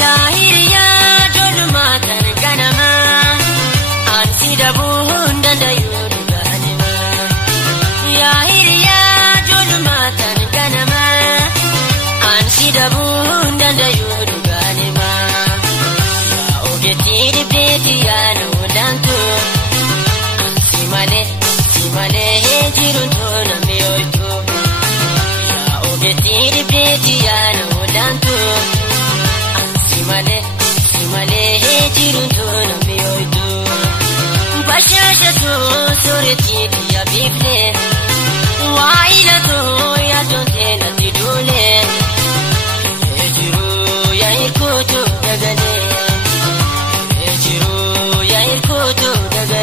Ya hiriya jolumatan ganama ansi dabuun dandayu ganima. Ya hiriya jolumatan ganama ansi dabuun dandayu ganima. Ya ogeti dibeti ya no dantu ansi male jirun to namiyoitu. Ya ogeti dibeti ya no dantu Simale jirun to namiyoitu. Bashasha to sureti ya bifle waila to ya donte na tidule. Ejiru ya ikoto dagale. Ejiru ya ikoto dagale.